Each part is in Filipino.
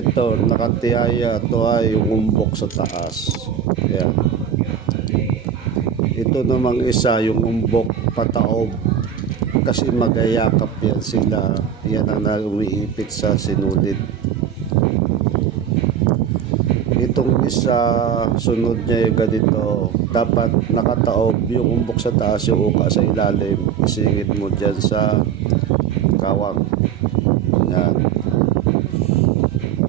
Ito, nakatiyaya. Ito ay yung umbok sa taas. Ayan. Ito namang isa, yung umbok pataob. Kasi magayakap yan sila. Yan ang umiipit sa sinulid. Itong isa, sunod niya yung ganito. Dapat nakataob yung umbok sa taas, yung uka sa ilalim. Isingit mo dyan sa kawang. Yan.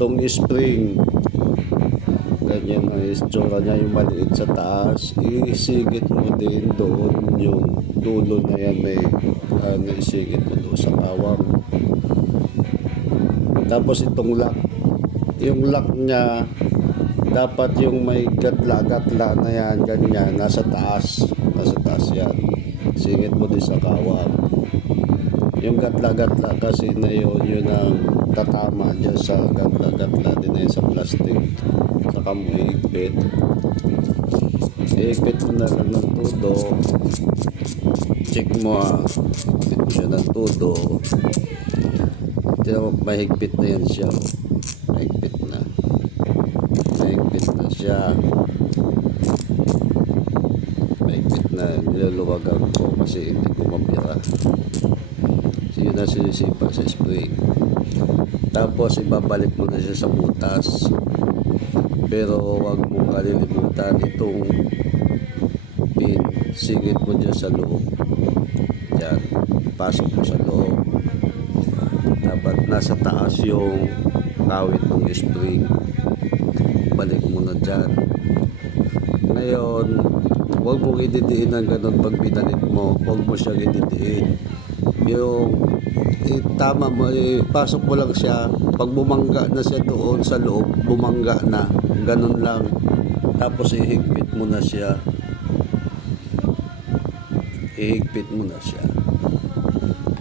Itong spring, ganyan ang istsura niya, yung maliit sa taas. Isigit mo din doon yung dulo na yan, may isigit mo doon sa kawang. Tapos itong lock, yung lock niya dapat yung may gatla-gatla na yan, ganyan, nasa taas yan. Singit mo din sa kawang. Yung gatla-gatla kasi na yun ang tatama dyan sa gatla-gatla din na yun sa plastic. Saka mo iipit mo na lang ng todo. Check mo ipit mo siya ng todo. Mahigpit na yan siya. Mahigpit na siya. Mahigpit na. Niluluwagan ko kasi hindi ko mapira. So yun na sinisipa sa spring. Tapos ibabalik mo na siya sa butas. Pero huwag mong kalilimutan itong pin. Singit mo dyan sa loob. Yan. Pasok mo sa loob. Dapat nasa taas yung kawit ng spring. Balik mo na dyan. Ngayon, huwag mong ididiin ng ganun pag pinalit mo. Huwag mo siyang ididiin. Yung tama mo, pasok mo lang siya. Pag bumangga na siya doon sa loob, bumangga na. Ganun lang. Tapos ihigpit mo na siya. Ihigpit mo na siya.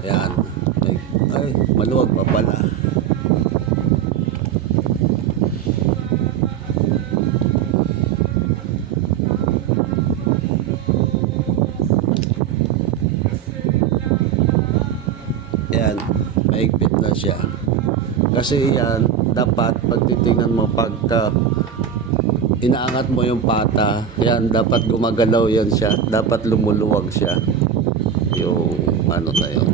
Ayan. Ay, maluwag pa pala. Yan, mahigpit na siya. Kasi yan, dapat pagtitingnan mo pagka inaangat mo yung pata, yan, dapat gumagalaw yan siya. Dapat lumuluwag siya. Yung ano na yun.